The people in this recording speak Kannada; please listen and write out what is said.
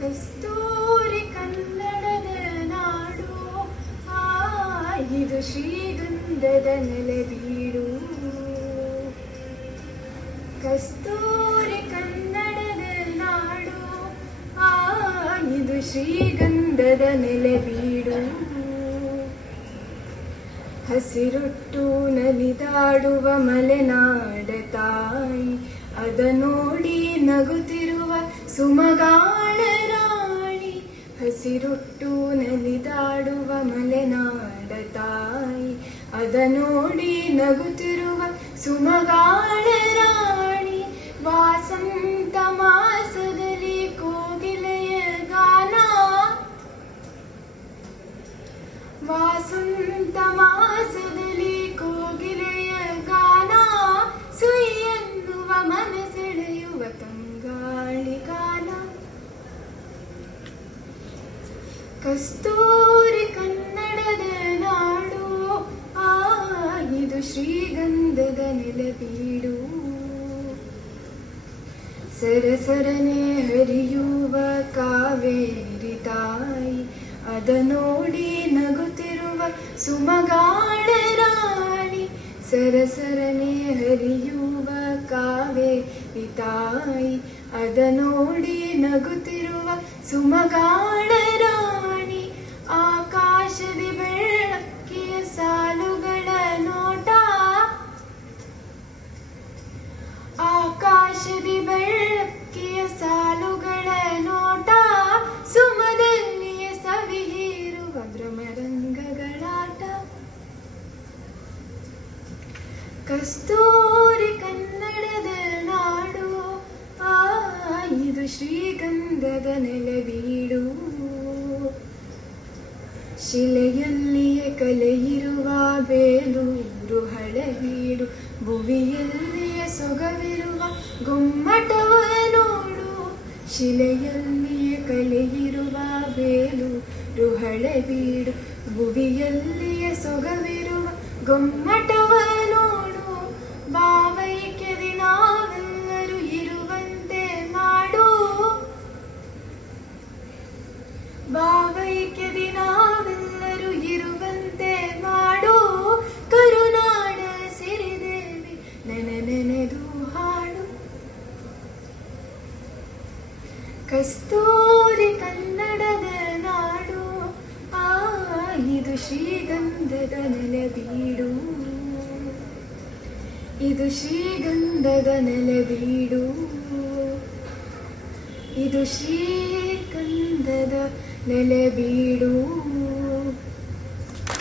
ಕಸ್ತೂರಿ ಕನ್ನಡದ ನಾಡು, ಇದು ಶ್ರೀಗಂಧದ ನೆಲವೀಡು. ಕಸ್ತೂರಿ ಕನ್ನಡದ ನಾಡು, ಇದು ಶ್ರೀಗಂಧದ ನೆಲವೀಡು. ಹಸಿರೊಟ್ಟು ನಲಿದಾಡುವ ಮಲೆನಾಡ ತಾಯಿ, ಅದ ನೋಡಿ ನಗುತ್ತಿರುವ ಸುಮಗಾಳ ರಾಣಿ. ಹಸಿರೊಟ್ಟು ನಲಿದಾಡುವ ಮಲೆನಾಡ ತಾಯಿ, ಅದ ನೋಡಿ ನಗುತ್ತಿರುವ ಸುಮಗಾಳ ರಾಣಿ. ವಾಸಂತ ಮಾಸದಲ್ಲಿ ಕೋಗಿಲೆಯ ಗಾನ, ವಾಸಂತ ಮಾಸದಲ್ಲಿ ಕೋಗಿಲೆಯ ಗಾನ, ಸುಯ್ಯನ್ನುವ ಮನಸೆಳೆಯುವ ತಂಗಾಳಿ ಗಾನ. ಕಸ್ತೂರಿ ಕನ್ನಡದ ನಾಡು, ಇದು ಶ್ರೀಗಂಧದ ನೆಲವೀಡು. ಸರಸರನೆ ಹರಿಯುವ ಕಾವೇರಿ ತಾಯಿ, ಅದ ನೋಡಿ ನಗುತ್ತಿರುವ ಸುಮಗಾಳ ರಾಣಿ. ಸರಸರನೆ ಹರಿಯುವ ಕಾವೇರಿ ತಾಯಿ, ಅದ ನೋಡಿ ನಗುತ್ತಿರುವ ಸುಮಗಾಳ ರಾಣಿ. ಆಕಾಶದಿ ಬೆಳಕಿಯ ಸಾಲುಗಳ ನೋಟ, ಆಕಾಶದಿ ಬೆಳಕಿಯ ಸಾಲುಗಳ ನೋಟ, ಸುಮದಲ್ಲಿಯ ಸವಿ ಹೀರುವ ಭ್ರಮರಂಗಗಳಾಟ. ಕಸ್ತೂರಿ ಕನ್ನಡದ ನಾಡು, ಇದು ಶ್ರೀಗಂಧದ ನೆಲವೀಡು. ಶಿಲೆಯಲ್ಲಿಯೇ ಕಲೆಯಿರುವ ಬೇಲೂರು ಹಳೆಬೀಡು, ಭುವಿಯಲ್ಲಿಯೇ ಸೊಗವಿರುವ ಗೊಮ್ಮಟವ ನೋಡು. ಶಿಲೆಯಲ್ಲಿಯೇ ಕಲೆಯಿರುವ ಬೇಲೂರು ಹಳೆಬೀಡು, ಭುವಿಯಲ್ಲಿಯೇ ಸೊಗವಿರುವ ಗೊಮ್ಮಟವ ನೋಡು. ಭಾವೈಕ್ಯದಿ ನಾವೆಲ್ಲರೂ ಇರುವಂತೆ ಮಾಡು, ಭಾವೈಕ್ಯದಿ ನಾವೆಲ್ಲರೂ ಇರುವಂತೆ ಮಾಡು. ಕರುನಾಡ ಸಿರಿದೇವಿ ನೆನೆದು ಹಾಡು. ಕಸ್ತೂರಿ ಕನ್ನಡದ ನಾಡು, ಇದು ಶ್ರೀಗಂಧದ ನೆಲವೀಡು. ಇದು ಶ್ರೀಗಂಧದ ನೆಲವೀಡು. ಇದು ಶ್ರೀಗಂಧದ ನೆಲವೀಡು.